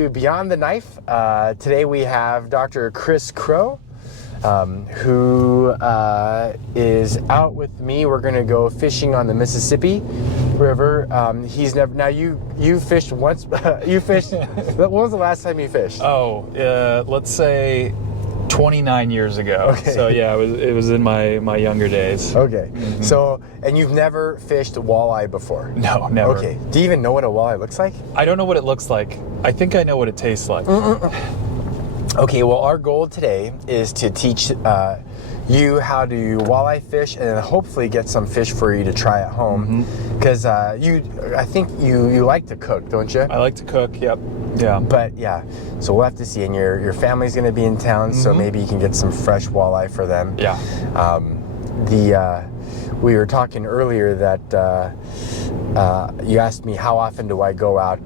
to Beyond the Knife. Today we have Dr. Chris Crowe, who is out with me. We're going to go fishing on the Mississippi River. He's never. Now you fished once. You fished. When was the last time you fished? Let's say 29 years ago. Okay. So yeah, it was in my younger days. Okay. Mm-hmm. So, and you've never fished walleye before? No, never. Okay. Do you even know what a walleye looks like? I don't know what it looks like. I think I know what it tastes like. Okay, well, our goal today is to teach you how to walleye fish and hopefully get some fish for you to try at home. Because I think you like to cook, don't you? I like to cook, yep. Yeah. But yeah, so we'll have to see. And your family's going to be in town, so maybe you can get some fresh walleye for them. Yeah. We were talking earlier that you asked me how often do I go out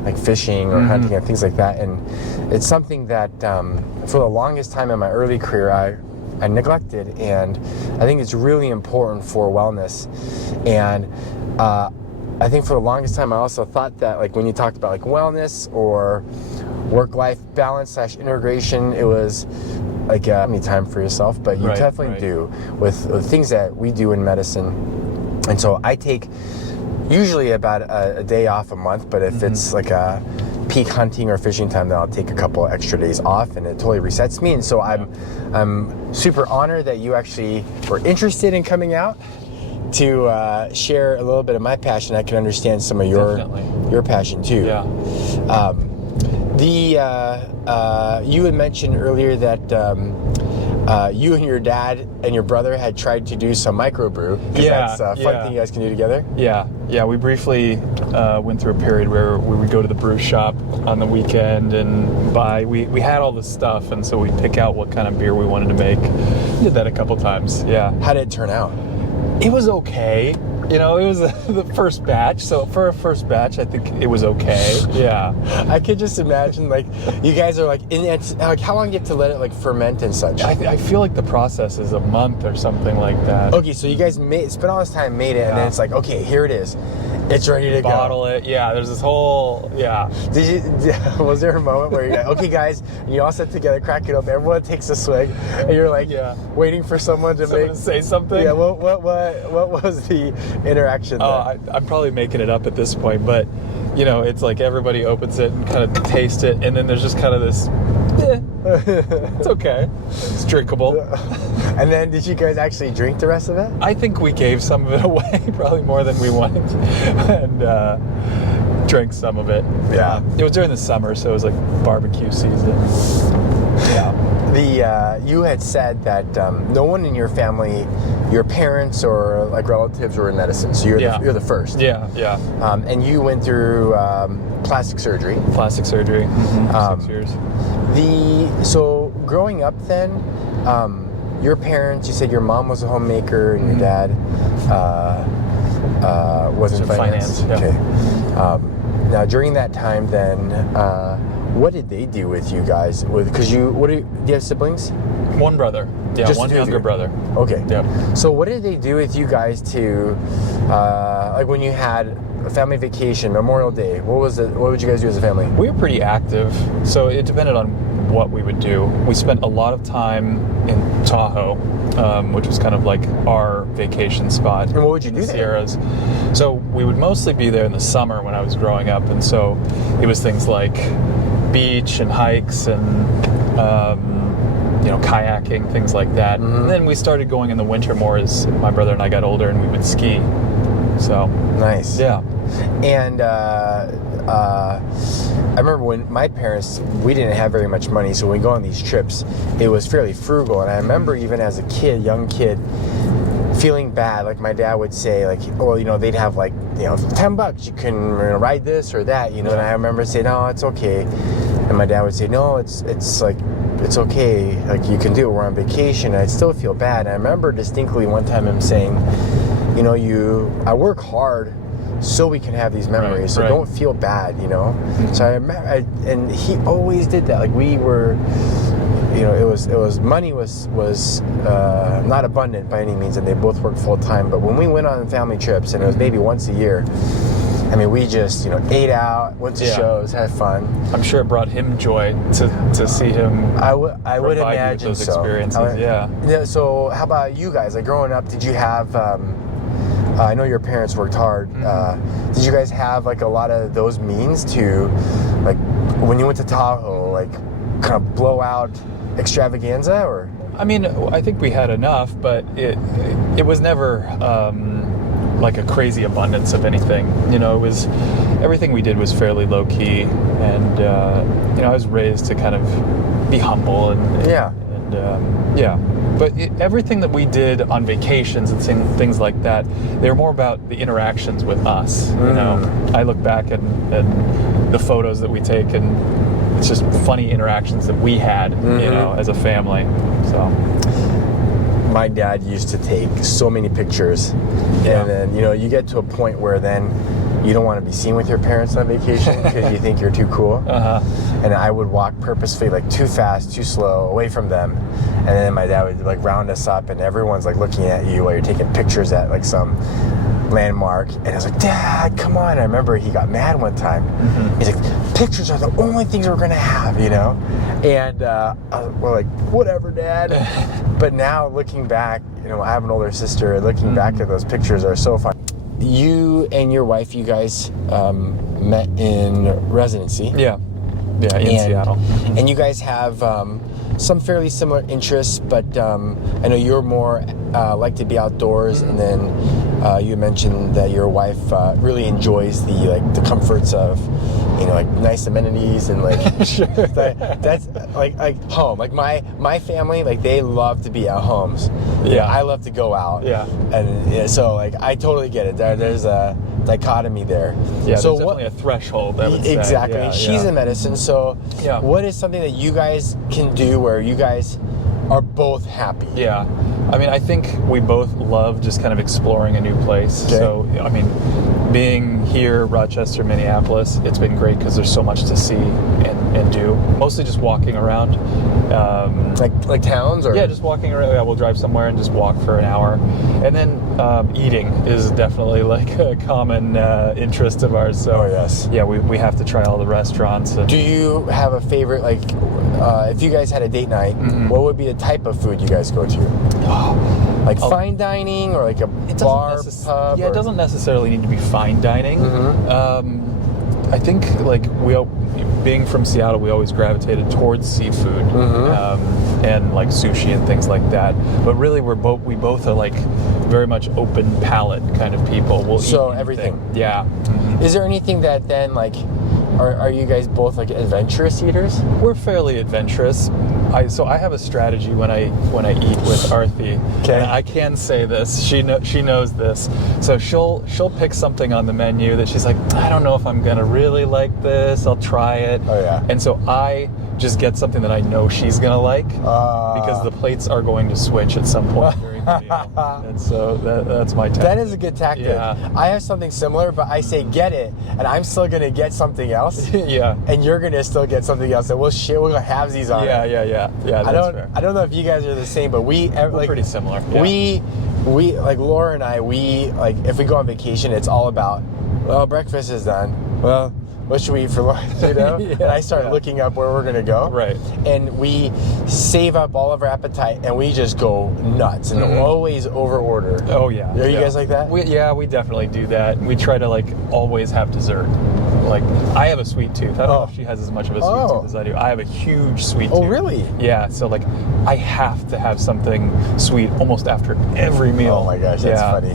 like fishing or hunting and things like that, and it's something that for the longest time in my early career I neglected, and I think it's really important for wellness. And I think for the longest time I also thought that, like, when you talked about like wellness or work-life balance / integration, it was like any time for yourself, but you definitely do with things that we do in medicine. And so I take usually about a day off a month, but if it's like a peak hunting or fishing time, then I'll take a couple extra days off, and it totally resets me. And so I'm super honored that you actually were interested in coming out to share a little bit of my passion. I can understand some of your passion too. Yeah. You had mentioned earlier that you and your dad and your brother had tried to do some microbrew. That's a fun thing you guys can do together. Yeah. We briefly went through a period where we would go to the brew shop on the weekend and buy. We had all this stuff, and so we'd pick out what kind of beer we wanted to make. Did that a couple times. Yeah. How did it turn out? It was okay. You know, it was the first batch. So for a first batch, I think it was okay. Yeah. I could just imagine, like, you guys are like, like, how long do you have to let it like ferment and such? I feel like the process is a month or something like that. Okay, so you guys spent all this time, made it, and then it's like, okay, here it is. It's ready to bottle it. Yeah, there's this whole, was there a moment where you're like, okay, guys, and you all sit together, crack it open, everyone takes a swig, and you're like, waiting for someone to say something? Yeah, what was the interaction there? I'm probably making it up at this point, but, you know, it's like everybody opens it and kind of taste it, and then there's just kind of this, it's okay. It's drinkable. And then did you guys actually drink the rest of it? I think we gave some of it away, probably more than we wanted, and drank some of it. Yeah. It was during the summer, so it was like barbecue season. Yeah. You had said that no one in your family, your parents or like relatives, were in medicine, so you're the first. Yeah. And you went through plastic surgery. 6 years. So growing up then, your parents, you said your mom was a homemaker and your dad was in finance. Okay. Now during that time then, what did they do with you guys? Because do you have siblings? One brother. Yeah, just one younger brother. Okay. Yeah. So what did they do with you guys to, like when you had a family vacation, Memorial Day, what would you guys do as a family? We were pretty active, so it depended on what we would do. We spent a lot of time in Tahoe, which was kind of like our vacation spot. And what would you do in the there? Sierras. So we would mostly be there in the summer when I was growing up, and so it was things like beach and hikes and kayaking, things like that. And then we started going in the winter more as my brother and I got older, and we would ski. So nice. Yeah. And I remember when my parents, we didn't have very much money, so when we go on these trips, it was fairly frugal. And I remember even as a young kid, feeling bad. Like my dad would say, like, well, they'd have like, $10, you can ride this or that, And I remember saying, no, it's okay. And my dad would say, no, it's like, it's okay. Like, you can do it. We're on vacation. And I'd still feel bad. And I remember distinctly one time him saying, I work hard so we can have these memories. So don't feel bad, So I remember, and he always did that. Like we were, it was money was not abundant by any means, and they both worked full time. But when we went on family trips, and it was maybe once a year, I mean, we just, ate out, went to shows, had fun. I'm sure it brought him joy to see him. I would imagine those so. experiences. Yeah. So how about you guys? Like growing up, did you have? I know your parents worked hard. Did you guys have like a lot of those means to, like, when you went to Tahoe, like, kind of blow out extravaganza, or? I mean, I think we had enough, but it was never like a crazy abundance of anything. It was, everything we did was fairly low key, and I was raised to kind of be humble and But everything that we did on vacations and things like that, they were more about the interactions with us. I look back at the photos that we take, and it's just funny interactions that we had, as a family. So. My dad used to take so many pictures, and then you get to a point where then you don't want to be seen with your parents on vacation because you think you're too cool. And I would walk purposefully, like, too fast, too slow, away from them, and then my dad would like round us up, and everyone's like looking at you while you're taking pictures at like some landmark, and I was like, Dad, come on. I remember he got mad one time. He's like, pictures are the only things we're gonna have, and we're like, whatever, Dad. But now looking back, I have an older sister, looking back at those pictures are so fun. You and your wife, you guys met in residency. In Seattle. And you guys have some fairly similar interests, but I know you're more like to be outdoors, and then you mentioned that your wife really enjoys the comforts of like nice amenities and like that's like home. Like my family, like, they love to be at homes. I love to go out. And so like I totally get it. There's a dichotomy there. So there's definitely a threshold, I would say. Exactly. She's in medicine, so what is something that you guys can do where you guys are both happy? I mean, I think we both love just kind of exploring a new place. Okay. So, I mean, being here, Rochester, Minneapolis, it's been great because there's so much to see and do. Mostly just walking around. Like towns, or? Yeah, just walking around. Yeah, we'll drive somewhere and just walk for an hour. And then eating is definitely like a common interest of ours. So, yes. Yeah, we have to try all the restaurants. Do you have a favorite, like, if you guys had a date night, what would be the type of food you guys go to? Like fine dining, or like a bar, pub? Yeah, it doesn't necessarily need to be fine dining. I think, like, being from Seattle, we always gravitated towards seafood and like sushi and things like that. But really, we both are like very much open palate kind of people. We'll eat everything. Yeah. Is there anything that then, like, are you guys both like adventurous eaters? We're fairly adventurous. So I have a strategy when I eat with Arthi. Okay. And I can say this. She knows this. So she'll pick something on the menu that she's like, I don't know if I'm gonna really like this. I'll try it. Oh yeah. And so I just get something that I know she's gonna like, because the plates are going to switch at some point during the meal. And so that's my tactic. That is a good tactic. Yeah. I have something similar, but I say get it, and I'm still gonna get something else. Yeah. And you're gonna still get something else, and we'll go halvesies on it. Yeah. That's fair. I don't know if you guys are the same, but we're like pretty similar. Yeah. We like Laura and I. We like, if we go on vacation, it's all about, well, breakfast is done. Well, what should we eat for lunch? And I start looking up where we're gonna go. Right. And we save up all of our appetite, and we just go nuts, and always over order. Oh yeah. Are you guys like that? We definitely do that. We try to like always have dessert. Like, I have a sweet tooth. I don't know if she has as much of a sweet tooth as I do. I have a huge sweet tooth. Oh, really? Yeah, so like I have to have something sweet almost after every meal. Oh my gosh, that's funny.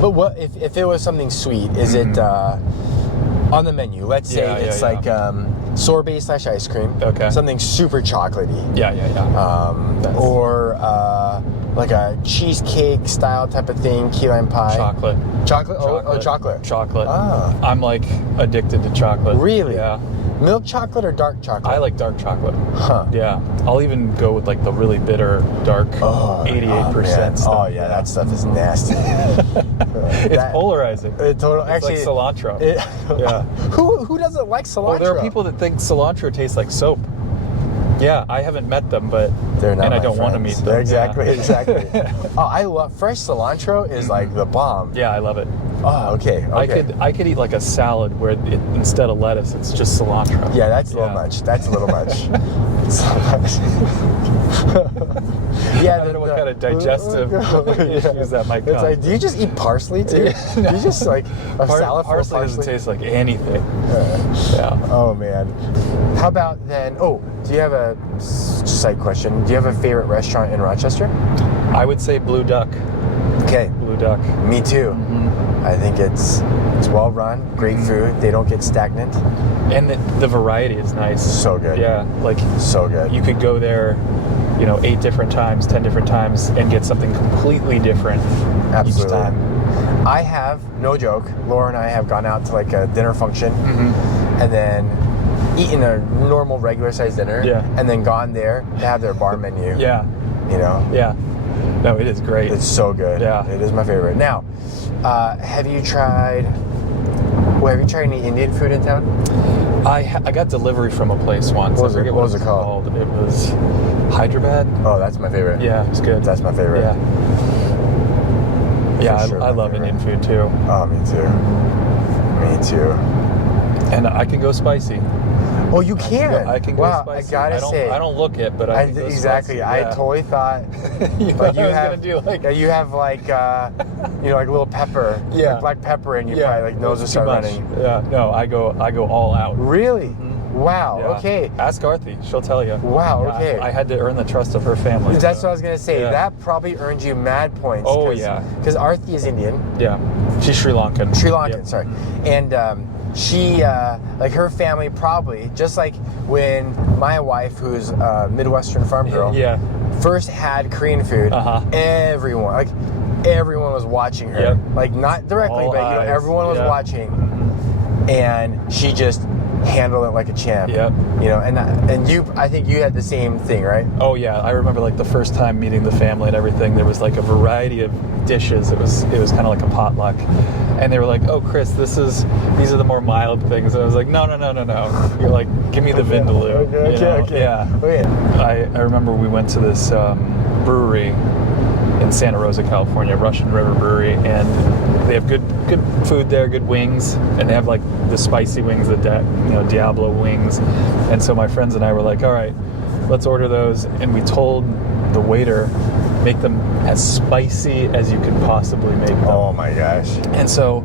But what if it was something sweet? Is it on the menu? Let's say it's like sorbet / ice cream. Okay. Something super chocolatey. Yeah. Or like a cheesecake style type of thing, key lime pie. Chocolate. Chocolate. Chocolate. I'm like addicted to chocolate. Really? Yeah. Milk chocolate or dark chocolate? I like dark chocolate. Huh. Yeah. I'll even go with like the really bitter, dark 88% stuff. Oh yeah, that stuff is nasty. It's polarizing. It's like cilantro. Yeah. Who doesn't like cilantro? Oh, there are people that think cilantro tastes like soap. Yeah, I haven't met them, but They're not and I my don't want to meet friends. them. Exactly, Yeah. exactly. Oh, I love fresh cilantro is like the bomb. Yeah, I love it. Oh, okay. I could eat like a salad where instead of lettuce, it's just cilantro. Yeah, that's a little much. That's a little much. Yeah, I don't know what kind of digestive issues that might cause. It's like, do you just eat parsley too? No. You just like a salad full of parsley doesn't taste like anything. Yeah. Oh man. How about then? Oh, do you have a side question? Do you have a favorite restaurant in Rochester? I would say Blue Duck. Okay. Blue Duck. Me too. I think it's well run, great food. They don't get stagnant. And the variety is nice. So good. Yeah, like So good. you could go there, 8 different times, 10 different times, and get something completely different Absolutely. each time. I have, no joke, Laura and I have gone out to like a dinner function and then eaten a normal regular sized dinner and then gone there to have their bar menu. Yeah. Yeah. No, it is great. It's so good. Yeah. It is my favorite. Now, have you tried any Indian food in town? I got delivery from a place once. What was I forget it called? It was Hyderabad. Oh, that's my favorite. Yeah, it's good. That's my favorite. Yeah. Yeah, sure, I my love favorite. Indian food too. Oh, me too. Me too. And I can go spicy. Oh, you can? I can go wow, spicy. I gotta say. I don't look it, but I can go exactly. spicy. I Yeah. totally thought you like thought I was gonna do like you have like like little pepper, Yeah. like black pepper, and you yeah, probably like nose will too start much. running. Yeah, no, I go all out. Really? Wow. Yeah. Okay. Ask Arthi, she'll tell you. Wow. Yeah, Okay. I had to earn the trust of her family. That's so. what I was gonna say. Yeah. That probably earned you mad points. Oh, yeah. Because Arthi is Indian. Yeah, she's Sri Lankan. Sri Lankan, Yep. sorry. And she, like her family probably, just like when my wife, who's a Midwestern farm girl, Yeah. first had Korean food, everyone was watching her. Yep. Like not directly, All but eyes. everyone was Yeah. watching. And she just handled it like a champ. Yep. And you, I think you had the same thing, right? Oh yeah, I remember like the first time meeting the family and everything. There was like a variety of dishes. It was kind of like a potluck, and they were like, "Oh, Chris, these are the more mild things." And I was like, "No. You're like, give me the vindaloo." Okay. Yeah. Okay. I remember we went to this brewery in Santa Rosa, California, Russian River Brewery, and they have good food there, good wings, and they have like the spicy wings, the Diablo wings. And so my friends and I were like, all right, let's order those. And we told the waiter, make them as spicy as you could possibly make them. Oh my gosh. And so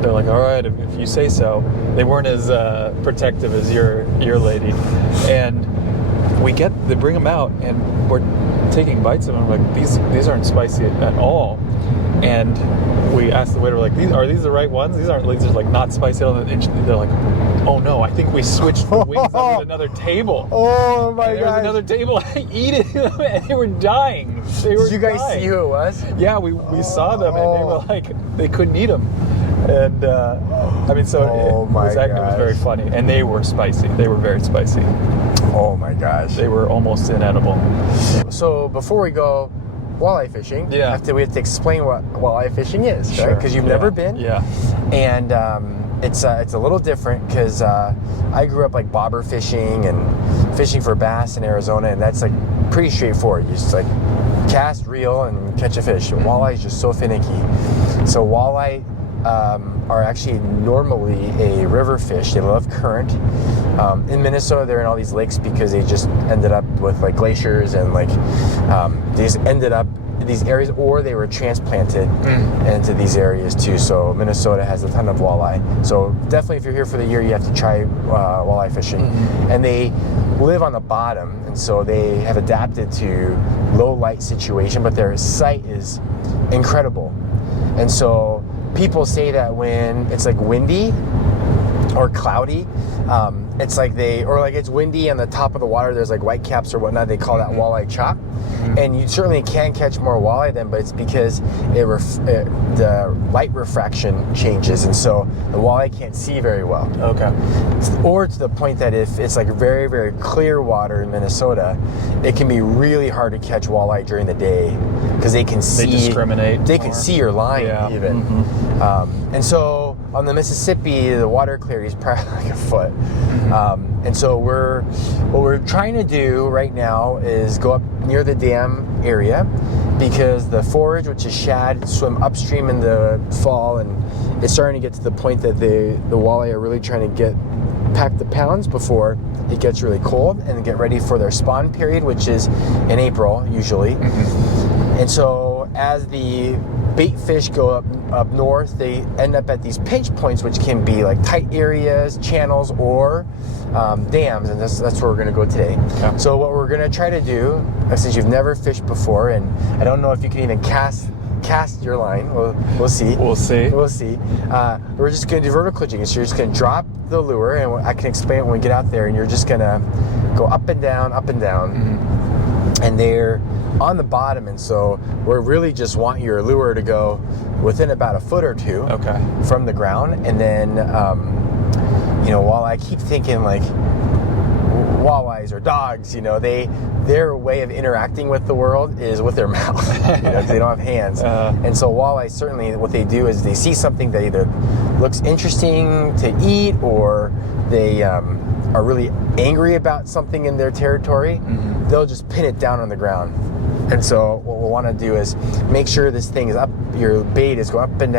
they're like, all right, if you say so. They weren't as protective as your lady. And they bring them out, and we're taking bites of them. We're like, these aren't spicy at all. And we asked the waiter, like, are these the right ones? These aren't, these are like not spicy at all. And they're like, oh no, I think we switched the wings up at another table. Oh my There was gosh. another table eating them, and they were dying. Did you guys see who it was? Yeah, we saw them, and they were like, they couldn't eat them. And I mean, so Oh it my was very gosh. funny. And they were spicy. They were very spicy. Oh my gosh. They were almost inedible. So before we go walleye fishing, we have to explain what walleye fishing is, right? Sure. Because you've never been. Yeah. And it's a little different because I grew up like bobber fishing and fishing for bass in Arizona, and that's like pretty straightforward. You just like cast, reel, and catch a fish. Walleye is just so finicky. So walleye are actually normally a river fish. They love current. In Minnesota, they're in all these lakes because they just ended up with like glaciers and like they just ended up in these areas, or they were transplanted into these areas too. So Minnesota has a ton of walleye. So definitely, if you're here for the year, you have to try walleye fishing. And they live on the bottom, and so they have adapted to low light situation, but their sight is incredible. And so people say that when it's like windy or cloudy, it's like it's windy on the top of the water, there's like white caps or whatnot, they call that walleye chop. And you certainly can catch more walleye then, but it's because the light refraction changes, and so the walleye can't see very well. Okay. Or to the point that if it's like very, very clear water in Minnesota, it can be really hard to catch walleye during the day because they can see. They discriminate. They can see your line even. And so on the Mississippi, the water clarity is probably like a foot. And so what we're trying to do right now is go up near the dam area, because the forage, which is shad, swim upstream in the fall, and it's starting to get to the point that the walleye are really trying to pack the pounds before it gets really cold and get ready for their spawn period, which is in April usually. And so as the bait fish go up north, they end up at these pinch points, which can be like tight areas, channels, or dams, and that's where we're going to go today. Okay. So what we're going to try to do, since you've never fished before, and I don't know if you can even cast your line, we'll see. We'll see. We're just going to do vertical jigging. So you're just going to drop the lure, and I can explain it when we get out there, and you're just going to go up and down, and they're on the bottom, and so we really just want your lure to go within about a foot or two from the ground. And then while I keep thinking like walleyes or dogs, their way of interacting with the world is with their mouth, because they don't have hands. And so walleyes, certainly what they do is they see something that either looks interesting to eat, or they are really angry about something in their territory. They'll just pin it down on the ground. And so what we'll want to do is make sure this thing is up, your bait is going up and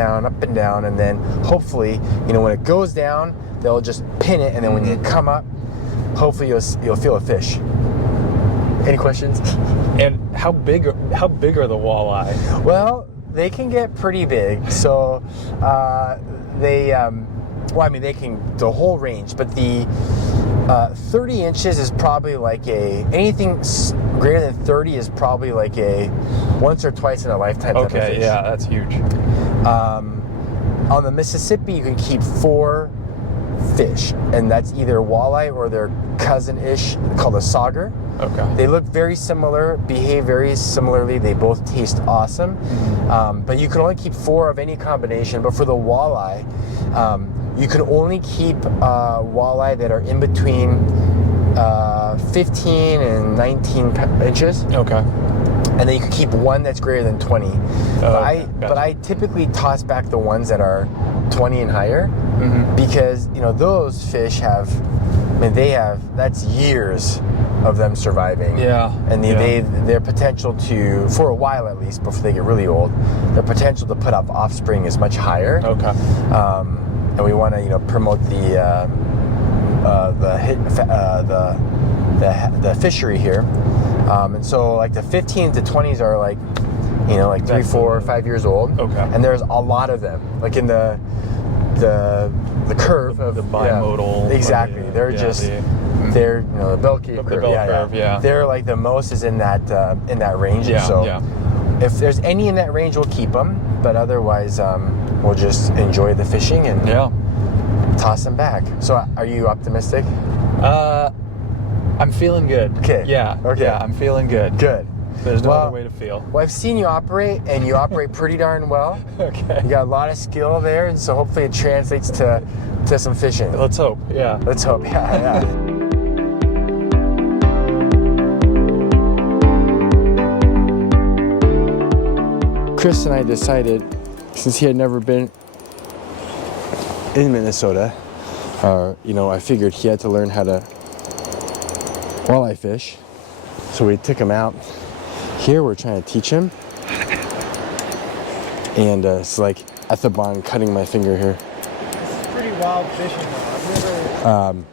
down, and then hopefully, when it goes down, they'll just pin it, and then when you come up, hopefully you'll feel a fish. Any questions? And how big are the walleye? Well, they can get pretty big. So they can the whole range, but the 30 inches is probably like anything greater than 30 is probably like a once or twice in a lifetime type of fish. Yeah, that's huge. On the Mississippi, you can keep 4 fish, and that's either walleye or their cousin-ish called a sauger. They look very similar, behave very similarly. They both taste awesome. But you can only keep 4 of any combination. But for the walleye, you can only keep walleye that are in between 15 and 19 inches. And then you can keep 1 that's greater than 20. But I typically toss back the ones that are 20 and higher, because those fish that's years of them surviving. And their potential to, for a while at least, before they get really old, their potential to put up offspring is much higher. And we want to promote the fishery here. And so like the 15 to 20s are like 3, 4, 5 years old. And there's a lot of them, like in the curve of the bimodal. Exactly. They're they're the bell curve. They're like the most is in that range. If there's any in that range, we'll keep them, but otherwise we'll just enjoy the fishing and toss them back. So are you optimistic? I'm feeling good. Yeah, I'm feeling good. There's no other way to feel. Well, I've seen you operate, and you operate pretty darn well. You got a lot of skill there, and so hopefully it translates to some fishing. Let's hope. Let's hope. Chris and I decided, since he had never been in Minnesota, I figured he had to learn how to walleye fish. So we took him out. Here we're trying to teach him. And it's like Ethebon cutting my finger here. It's pretty wild fishing though. I don't know.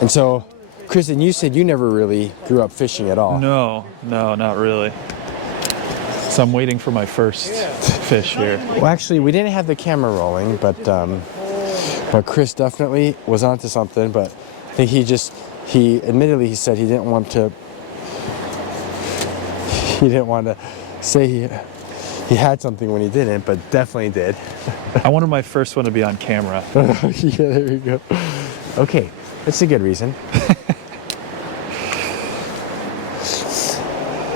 And so, Kristen, you said you never really grew up fishing at all. No, not really. So I'm waiting for my first fish here. Well, actually, we didn't have the camera rolling, but Chris definitely was onto something. But I think he said he didn't want to say he had something when he didn't, but definitely did. I wanted my first one to be on camera. Yeah, there you go. Okay, that's a good reason.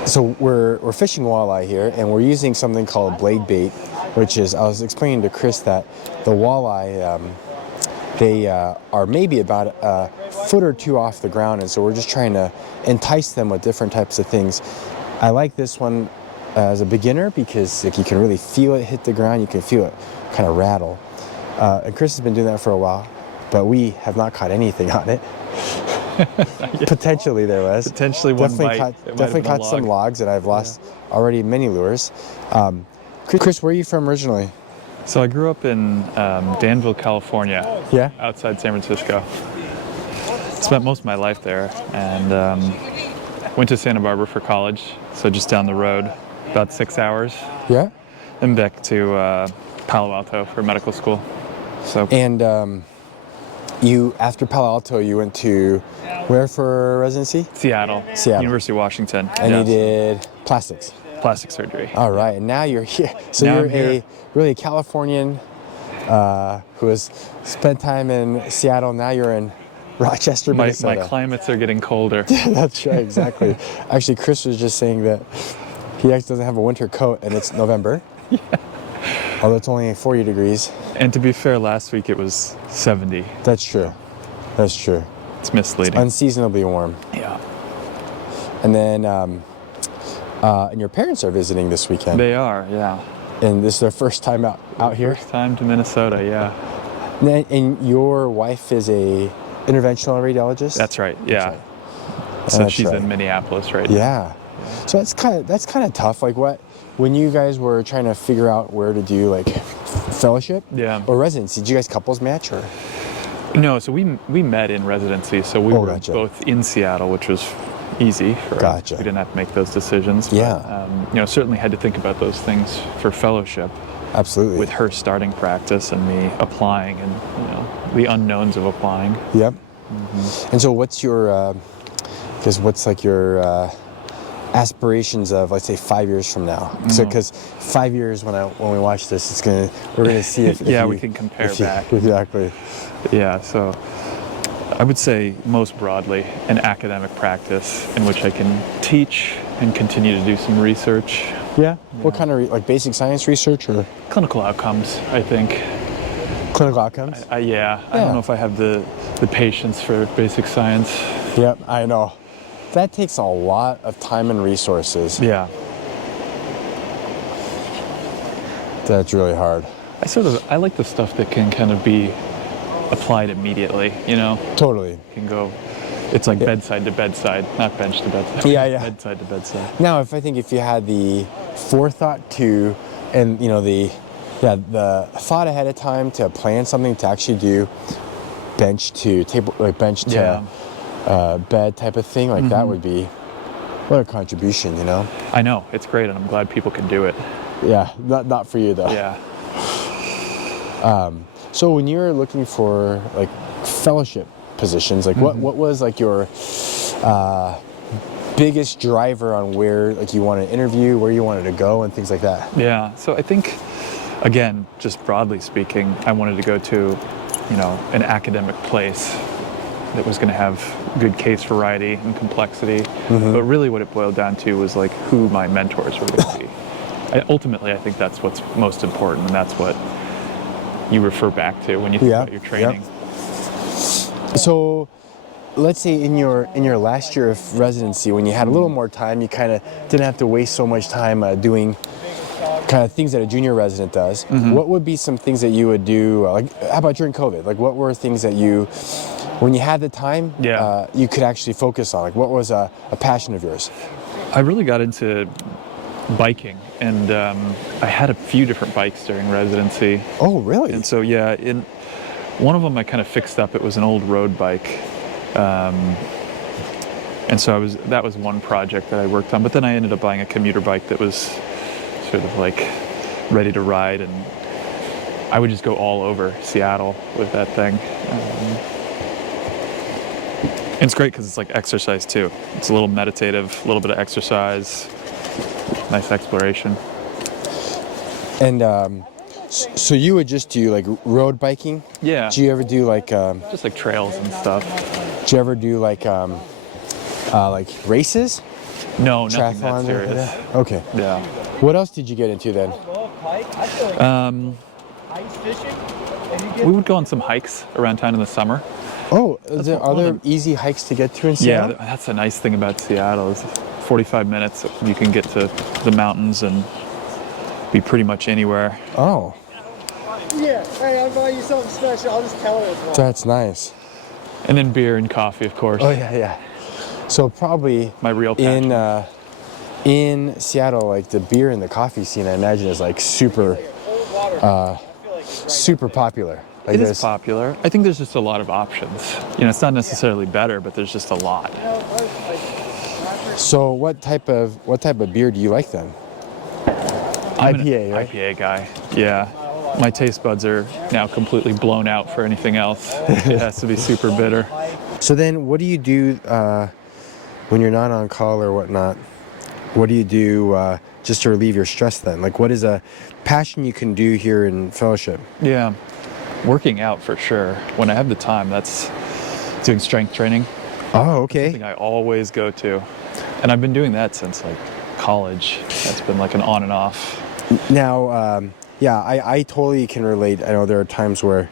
So we're fishing walleye here, and we're using something called blade bait, which is, I was explaining to Chris that the walleye, they are maybe about a foot or 2 off the ground, and so we're just trying to entice them with different types of things. I like this one as a beginner because you can really feel it hit the ground, you can feel it kind of rattle. And Chris has been doing that for a while, but we have not caught anything on it. Potentially there was. Potentially one Definitely bite. caught, It might have definitely been a caught some log. logs, and I've lost already many lures. Chris, where are you from originally? So I grew up in Danville, California, Yeah. outside San Francisco. Spent most of my life there, and went to Santa Barbara for college, so just down the road, about 6 hours, Yeah. and back to Palo Alto for medical school. So And you, after Palo Alto, you went to where for residency? Seattle, University of Washington, And you yes. did plastics. Plastic surgery. All right, and now you're here. So Now you're I'm here. really a Californian who has spent time in Seattle. Now you're in Rochester, My Minnesota. climates are getting colder. That's right, exactly. Actually, Chris was just saying that he actually doesn't have a winter coat, and it's November. Yeah. Although it's only 40 degrees. And to be fair, last week it was 70. That's true. That's true. It's misleading. Unseasonably warm. Yeah. And then, and your parents are visiting this weekend. They are, yeah. And this is their first time out here. First time to Minnesota, yeah. And your wife is a interventional radiologist? That's right, yeah. right. So That's she's right. in Minneapolis right now. Yeah. So that's kind of tough. Like when you guys were trying to figure out where to do like fellowship or residency, did you guys couples match or? No, so we met in residency, so we were gotcha. both in Seattle, which was easy for Gotcha. us. We didn't have to make those decisions. Yeah. But, certainly had to think about those things for fellowship. Absolutely. With her starting practice and me applying, and the unknowns of applying. Yep. And so what's your, what's like your aspirations of, let's say, 5 years from now? So because 5 years when we watch this, we're gonna see if we can compare back. Exactly. Yeah. So I would say most broadly an academic practice in which I can teach and continue to do some research. Yeah. What kind of like basic science research or Clinical outcomes, I think. clinical outcomes? I don't know if I have the patience for basic science. Yep, I know. That takes a lot of time and resources. Yeah. That's really hard. I like the stuff that can kind of be applied immediately, Totally. Can go, it's like bedside to bedside, not bench to bedside. Yeah. Bedside to bedside. Now, if you had the forethought to, and the thought ahead of time to plan something to actually do bench to table, like bench to bed type of thing, like that would be what a contribution, I know, it's great, and I'm glad people can do it. Yeah, not for you though. Yeah. So when you're looking for like fellowship positions, like what was like your biggest driver on where like you wanted to interview, where you wanted to go, and things like that? Yeah. So I think, again, just broadly speaking, I wanted to go to, an academic place that was going to have good case variety and complexity. But really what it boiled down to was like who my mentors were going to be. Ultimately, I think that's what's most important, and that's what you refer back to when you think about your training. So let's say in your last year of residency, when you had a little more time, you kind of didn't have to waste so much time doing kind of things that a junior resident does. What would be some things that you would do, like how about during COVID? Like what were things that you, when you had the time, you could actually focus on? Like what was a passion of yours? I really got into biking, and I had a few different bikes during residency. Oh, really? And so, in one of them I kind of fixed up. It was an old road bike. And so that was one project that I worked on, but then I ended up buying a commuter bike that was sort of like ready to ride, and I would just go all over Seattle with that thing. And it's great because it's like exercise too. It's a little meditative, a little bit of exercise, nice exploration. And so you would just do like road biking? Yeah. Do you ever do like just like trails and stuff? do you ever do like races? No, nothing that Triathlons or serious. that? Okay. Yeah. What else did you get into then? We would go on some hikes around town in the summer. Oh, are there of easy hikes to get to in Seattle? Yeah, that's a nice thing about Seattle is 45 minutes you can get to the mountains and be pretty much anywhere. Oh. Yeah, hey, I'm buying you something special. I'll just tell her it's wrong. That's nice. And then beer and coffee, of course. Oh yeah. So probably My real passion. in Seattle, like the beer and the coffee scene, I imagine is like super popular. Like It is popular. I think there's just a lot of options. You know, it's not necessarily better, but there's just a lot. So what type of beer do you like then? I'm IPA, an right? IPA guy. Yeah. My taste buds are now completely blown out for anything else. It has to be super bitter. So then what do you do when you're not on call or whatnot? What do you do just to relieve your stress then? Like what is a passion you can do here in fellowship? Yeah. Working out for sure. When I have the time, that's doing strength training. Oh, okay. Something I always go to. And I've been doing that since like college. That's been like an on and off. Now, I totally can relate. I know there are times where,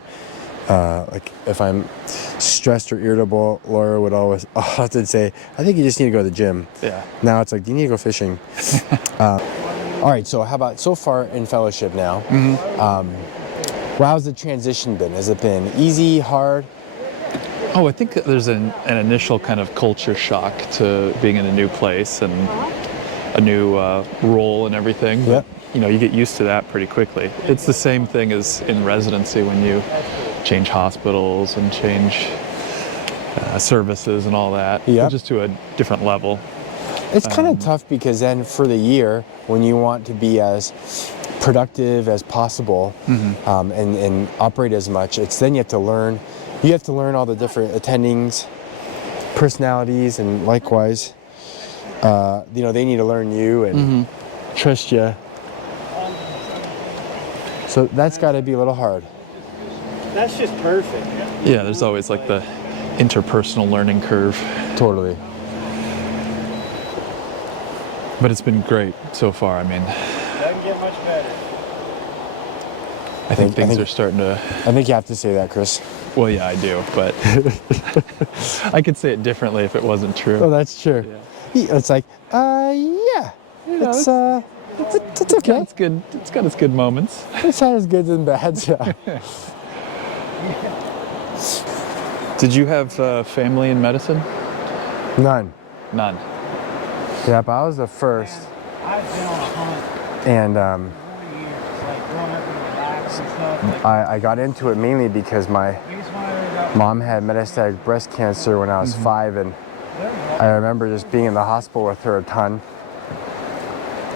like, if I'm stressed or irritable, Laura would always often say, I think you just need to go to the gym. Yeah. Now it's like, do you need to go fishing? All right, so how about so far in fellowship now? Well, how's the transition been? Has it been easy, hard? Oh, I think there's an initial kind of culture shock to being in a new place and a new role and everything. Yep. You know, you get used to that pretty quickly. It's the same thing as in residency when you change hospitals and change services and all that. Yep. Just to a different level. It's kind of tough because then for the year, when you want to be as productive as possible and operate as much, it's then you have to learn all the different attendings, personalities, and likewise, they need to learn you and trust you. So that's got to be a little hard. That's just perfect. Yeah, there's always like the interpersonal learning curve. Totally. But it's been great so far. I mean, Doesn't get much better. I think things are starting to... I think you have to say that, Chris. Well, yeah, I do, but I could say it differently if it wasn't true. Oh, that's true. Yeah. It's like, yeah. It's okay. It's good. It's got its good moments. It's had its goods and bads, yeah. Did you have family in medicine? None. None. Yeah, but I was the first. I've been on a hunt And for years, like growing up in the labs and stuff. Like, I got into it mainly because my you just want to learn about mom had metastatic breast cancer when I was 5, and I remember just being in the hospital with her a ton.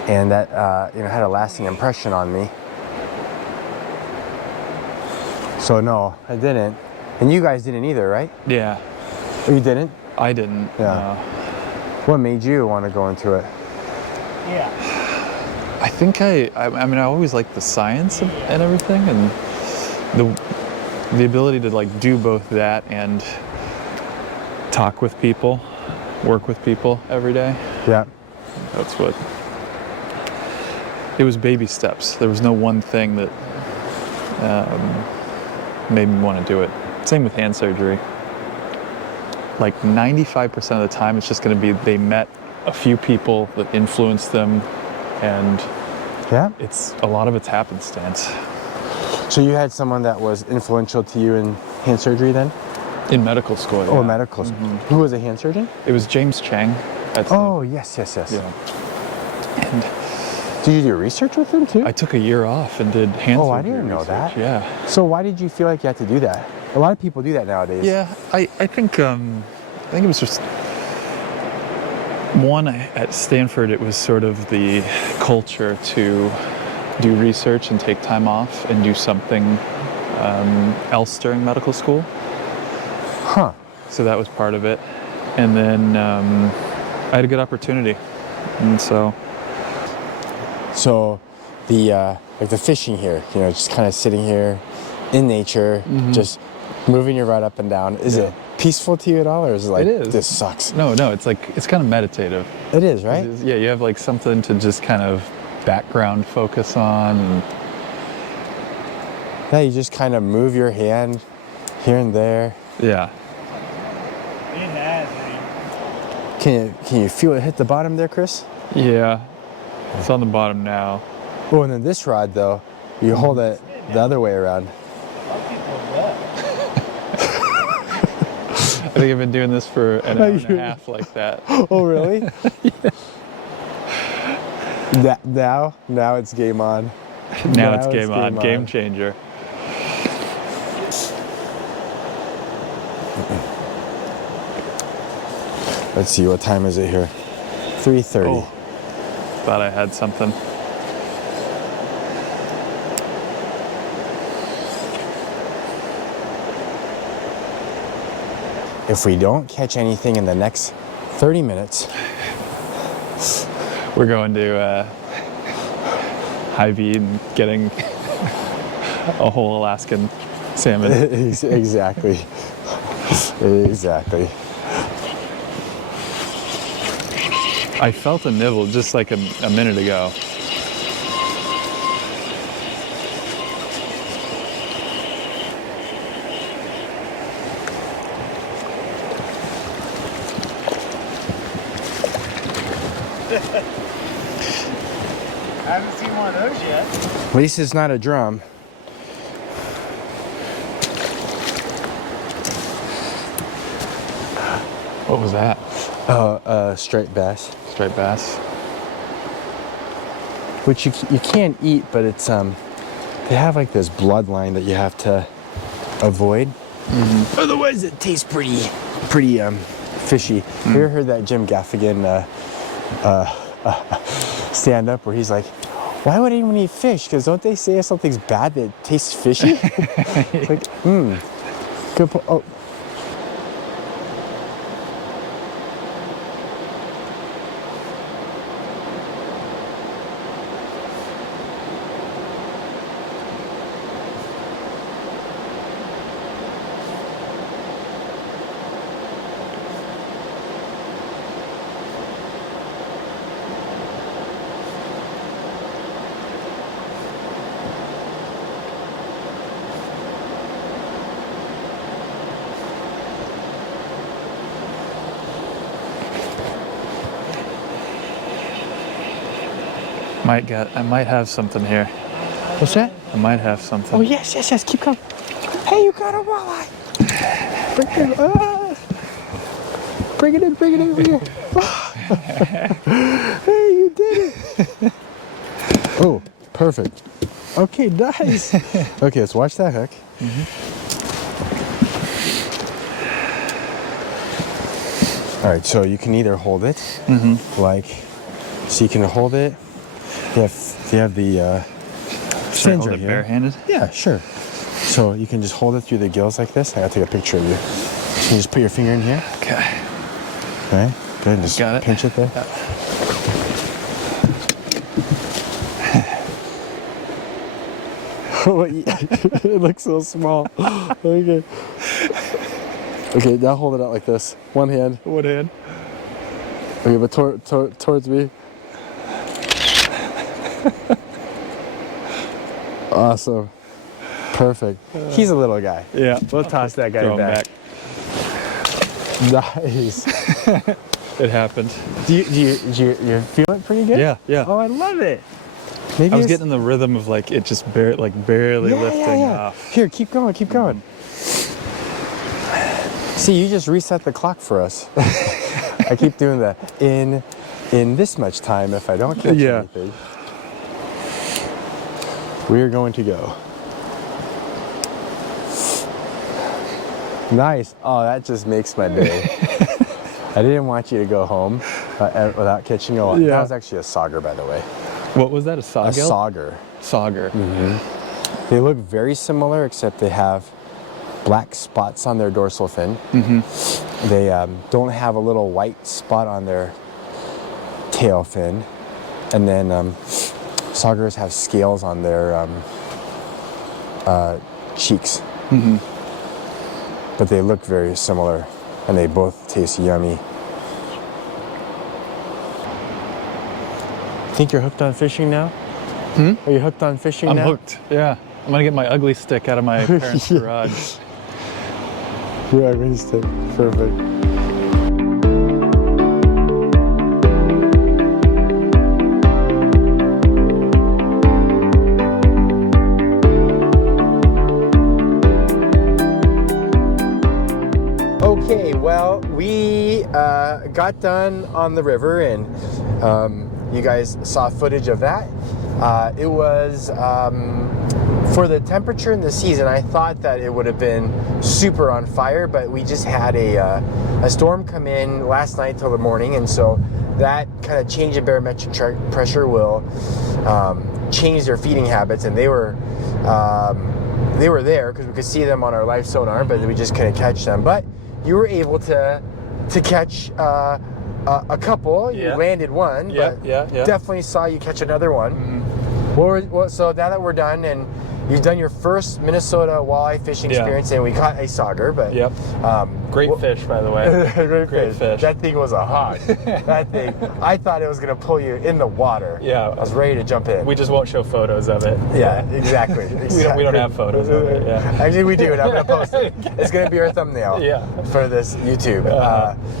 And that had a lasting impression on me. So no, I didn't. And you guys didn't either, right? Yeah, You didn't? I didn't. Yeah. What made you want to go into it? yeah. I think I mean, I always liked the science and everything, and the ability to like do both that and talk with people, work with people every day. Yeah. That's what. It was baby steps. There was no one thing that made me want to do it. Same with hand surgery. Like 95% of the time, it's just going to be they met a few people that influenced them, and Yeah. a lot of it's happenstance. So you had someone that was influential to you in hand surgery then? In medical school. Oh, yeah. medical school. Who was a hand surgeon? It was James Chang. That's Oh, yes. yeah. And Did you do research with him too? I took a year off and did hand surgery. Oh, I didn't know research. that. Yeah. So why did you feel like you had to do that? A lot of people do that nowadays. Yeah, I think it was just one at Stanford. It was sort of the culture to do research and take time off and do something else during medical school. Huh. So that was part of it, and then I had a good opportunity, and so. So the like the fishing here, just kind of sitting here in nature, just moving your rod up and down. Is it peaceful to you at all, or is it like, It is. this sucks? No, it's kind of meditative. It is, right? Yeah, you have like something to just kind of background focus on. And Yeah, you just kind of move your hand here and there. yeah. It has, man. Can you feel it hit the bottom there, Chris? Yeah. It's on the bottom now. Oh, and then this rod though, you hold it the other way around. I think I've been doing this for an hour and a half like that. Oh, really? Now it's game on. Now it's game on. Game changer. Let's see, what time is it here? 3:30. Oh, thought I had something. If we don't catch anything in the next 30 minutes, we're going to Hy-Vee and getting a whole Alaskan salmon. Exactly. Exactly. I felt a nibble just like a minute ago. I haven't seen one of those yet. At least it's not a drum. What was that? Striped bass. Striped bass. Which you can't eat, but it's they have like this bloodline that you have to avoid. Mm-hmm. Otherwise, it tastes pretty fishy. You ever heard that Jim Gaffigan stand up where he's like, "Why would anyone eat fish? Because don't they say if something's bad that it tastes fishy?" It's like, good point. Oh. I might have something here. What's that? I might have something. Oh, yes. Keep coming. Hey, you got a walleye. Bring it in over here. Hey, you did it. Oh, perfect. Okay, nice. Okay, let's watch that hook. All right, so you can either hold it, so you can hold it. They have the fins Hold right it here. barehanded? Yeah, sure. So you can just hold it through the gills like this. I gotta take a picture of you. So you just put your finger in here. Okay. Okay, good. Just Got it. pinch it there. It looks so small. Okay. Okay, now hold it out like this. One hand. One hand. Okay, but towards me. Awesome. Perfect. He's a little guy. Yeah. We'll toss that guy Throw him back. Nice. It happened. Do you feel it pretty good? Yeah. Oh, I love it. Maybe I was it's- getting the rhythm of like it just barely lifting off. Here, keep going. See, you just reset the clock for us. I keep doing the in this much time if I don't catch anything. We're going to go. Nice. Oh, that just makes my day. I didn't want you to go home without catching a lot. Yeah. That was actually a sauger, by the way. What was that? A A sawgill? sauger. Sauger. They look very similar, except they have black spots on their dorsal fin. They don't have a little white spot on their tail fin. And then saugers have scales on their cheeks. But they look very similar, and they both taste yummy. Think you're hooked on fishing now? Are you hooked on fishing I'm now? hooked. Yeah. I'm gonna get my ugly stick out of my parents' garage. Yeah, I missed it. Perfect. got done on the river, and you guys saw footage of that. It was, for the temperature in the season, I thought that it would have been super on fire, but we just had a storm come in last night till the morning, and so that kind of change in barometric pressure will change their feeding habits, and they were there because we could see them on our live sonar, but we just couldn't catch them. But you were able to catch a couple. You landed one, but definitely saw you catch another one. So now that we're done, and you've done your first Minnesota walleye fishing experience, and we caught a sauger, but great fish, by the way. Great fish. That thing was a hog. That thing, I thought it was going to pull you in the water. I was ready to jump in. We just won't show photos of it. Exactly. We don't have photos of it. Actually, we do, and I'm going to post it. It's going to be our thumbnail for this YouTube.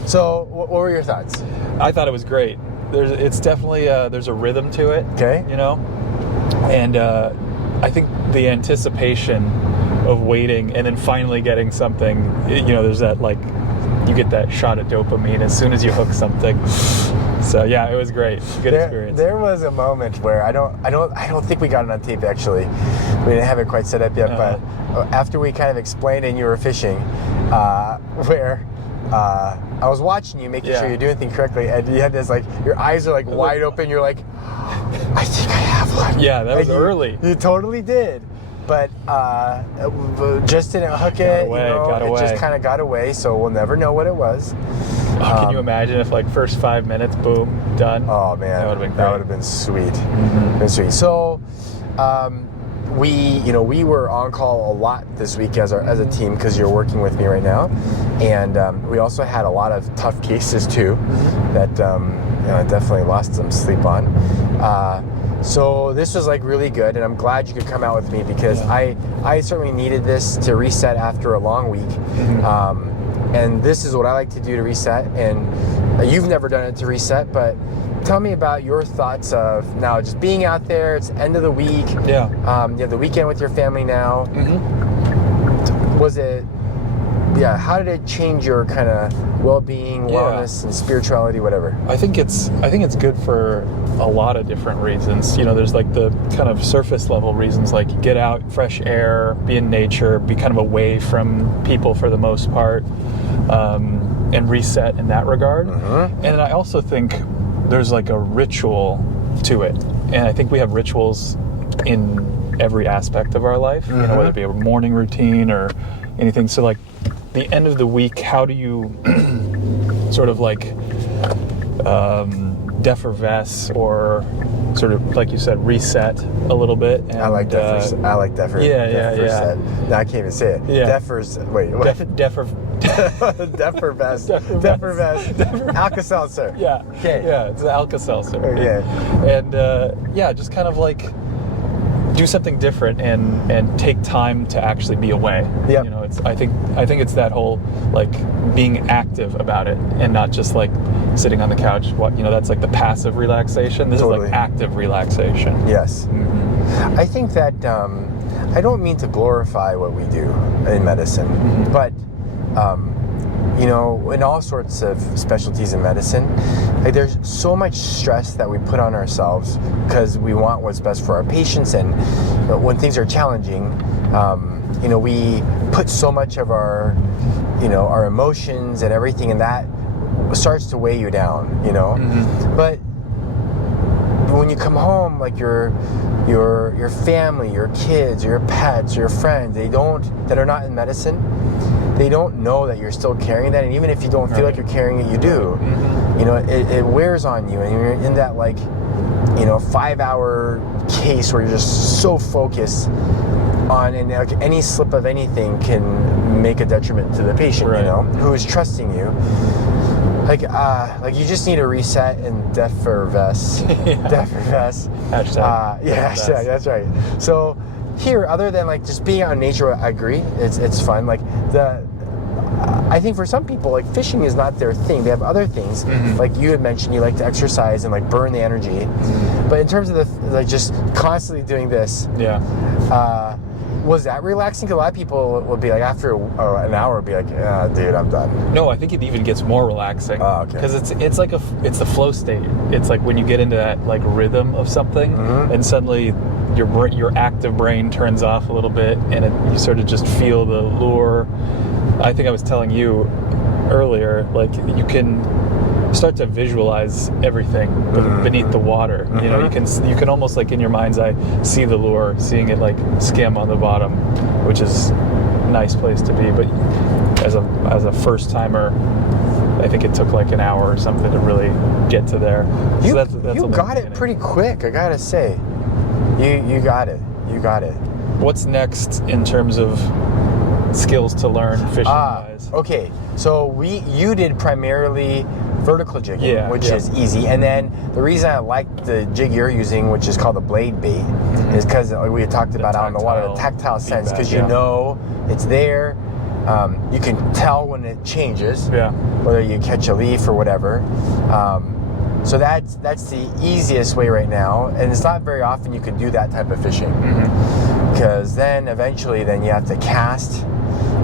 So what were your thoughts? I thought it was great. It's definitely there's a rhythm to it. Okay. You know, and I think the anticipation of waiting and then finally getting something, you know, there's that, like, you get that shot of dopamine as soon as you hook something. So yeah, it was great. Good experience. There was a moment where I don't think we got it on tape, actually. We didn't have it quite set up yet, but after we kind of explained and you were fishing, where I was watching you, making sure you're doing things correctly, and you had this, like, your eyes are like wide open. You're like, I think I have one. Yeah, that was early. You totally did, but just didn't hook it. It just kind of got away. So we'll never know what it was. Can you imagine if, like, first 5 minutes, boom, done? Oh man, that would have been great. That would have been sweet. Been sweet. So. We were on call a lot this week as a team because you're working with me right now, and we also had a lot of tough cases too that definitely lost some sleep on. So this was, like, really good, and I'm glad you could come out with me because I certainly needed this to reset after a long week, and this is what I like to do to reset. And you've never done it to reset, but tell me about your thoughts of now just being out there. It's end of the week. You have the weekend with your family now. Was it? How did it change your kind of well-being, wellness, and spirituality, whatever? I think it's good for a lot of different reasons. You know, there's, like, the kind of surface level reasons, like get out, fresh air, be in nature, be kind of away from people for the most part, and reset in that regard. And I also think there's, like, a ritual to it, and I think we have rituals in every aspect of our life, you know, whether it be a morning routine or anything. So, like, the end of the week, how do you sort of, like, defervesce or sort of, like you said, reset a little bit? And, I like defervesce. Yeah. No, I can't even say it. Defers. Wait. What? Defervesce. Alka-Seltzer. Okay. Yeah, it's the Alka-Seltzer. Okay. And just kind of, like, do something different and take time to actually be away. You know, I think it's that whole, like, being active about it and not just, like, sitting on the couch. That's, like, the passive relaxation. This is, like, active relaxation. Yes. I think that I don't mean to glorify what we do in medicine, but in all sorts of specialties in medicine, like, there's so much stress that we put on ourselves because we want what's best for our patients, and when things are challenging, we put so much of our emotions and everything, and that starts to weigh you down, But when you come home, like, your family, your kids, your pets, your friends, that are not in medicine, they don't know that you're still carrying that, and even if you don't feel like you're carrying it, you do. It wears on you, and you're in that, like, 5-hour case where you're just so focused on, and, like, any slip of anything can make a detriment to the patient, who is trusting you. Like you just need to reset and defervesce. Defervesce. Hashtag. That's right. So here, other than, like, just being out in nature, I agree. It's fun. Like, I think for some people, like, fishing is not their thing. They have other things. Like you had mentioned, you like to exercise and, like, burn the energy. But in terms of just constantly doing this, Was that relaxing? 'Cause a lot of people would be like, after an hour, would be like, dude, I'm done. No, I think it even gets more relaxing. Oh, okay. Because it's like it's the flow state. It's like when you get into that like rhythm of something, and suddenly your active brain turns off a little bit, and you sort of just feel the lure. I think I was telling you earlier, like you can start to visualize everything beneath the water. You know, you can almost, like, in your mind's eye, see the lure, seeing it like skim on the bottom, which is a nice place to be. But as a first timer, I think it took like an hour or something to really get to there. So You got it pretty quick, I gotta say. You got it. You got it. What's next in terms of skills to learn fishing wise? Okay, so you did primarily vertical jigging, which is easy. And then the reason I like the jig you're using, which is called a blade bait, is because we had talked about out in the water, the tactile sense, because you know it's there. You can tell when it changes, whether you catch a leaf or whatever. So that's the easiest way right now, and it's not very often you can do that type of fishing, because then eventually you have to cast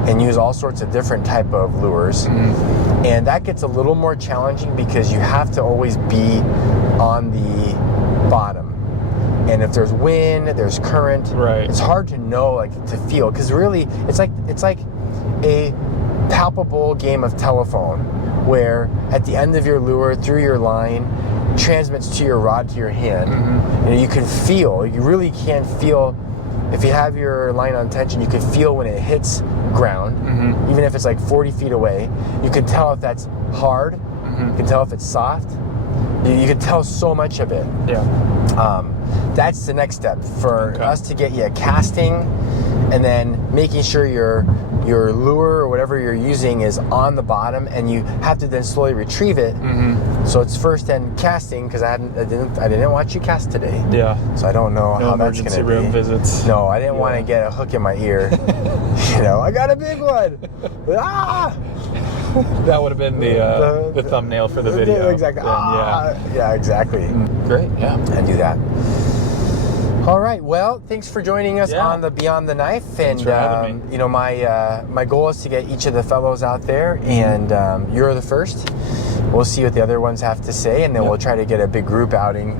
and use all sorts of different type of lures, and that gets a little more challenging because you have to always be on the bottom, and if there's wind, there's current, it's hard to know, like, to feel, because really it's like a palpable game of telephone, where at the end of your lure, through your line, transmits to your rod, to your hand, and you can feel, you really can feel, if you have your line on tension, you can feel when it hits ground, even if it's like 40 feet away. You can tell if that's hard, you can tell if it's soft, you can tell so much of it. That's the next step for us to get you casting, and then making sure your lure or whatever you're using is on the bottom, and you have to then slowly retrieve it. So it's first then casting, because I didn't watch you cast today. So I don't know how that's going to be. No emergency room visits. No, I didn't want to get a hook in my ear. You know, I got a big one. That would have been the thumbnail for the video. Exactly. Yeah, exactly. Great. Yeah. And do that. All right. Well, thanks for joining us on the Beyond the Knife. Thanks for having me. You know, my goal is to get each of the fellows out there, and you're the first. We'll see what the other ones have to say, and then we'll try to get a big group outing,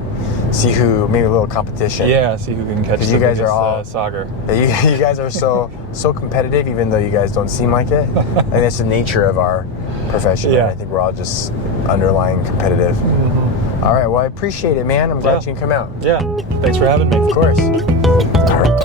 see who, maybe a little competition. Yeah, see who can catch the biggest sauger. You guys are so competitive, even though you guys don't seem like it. I think that's the nature of our profession. I think we're all just underlying competitive. All right. Well, I appreciate it, man. I'm glad you can come out. Yeah. Thanks for having me. Of course. All right.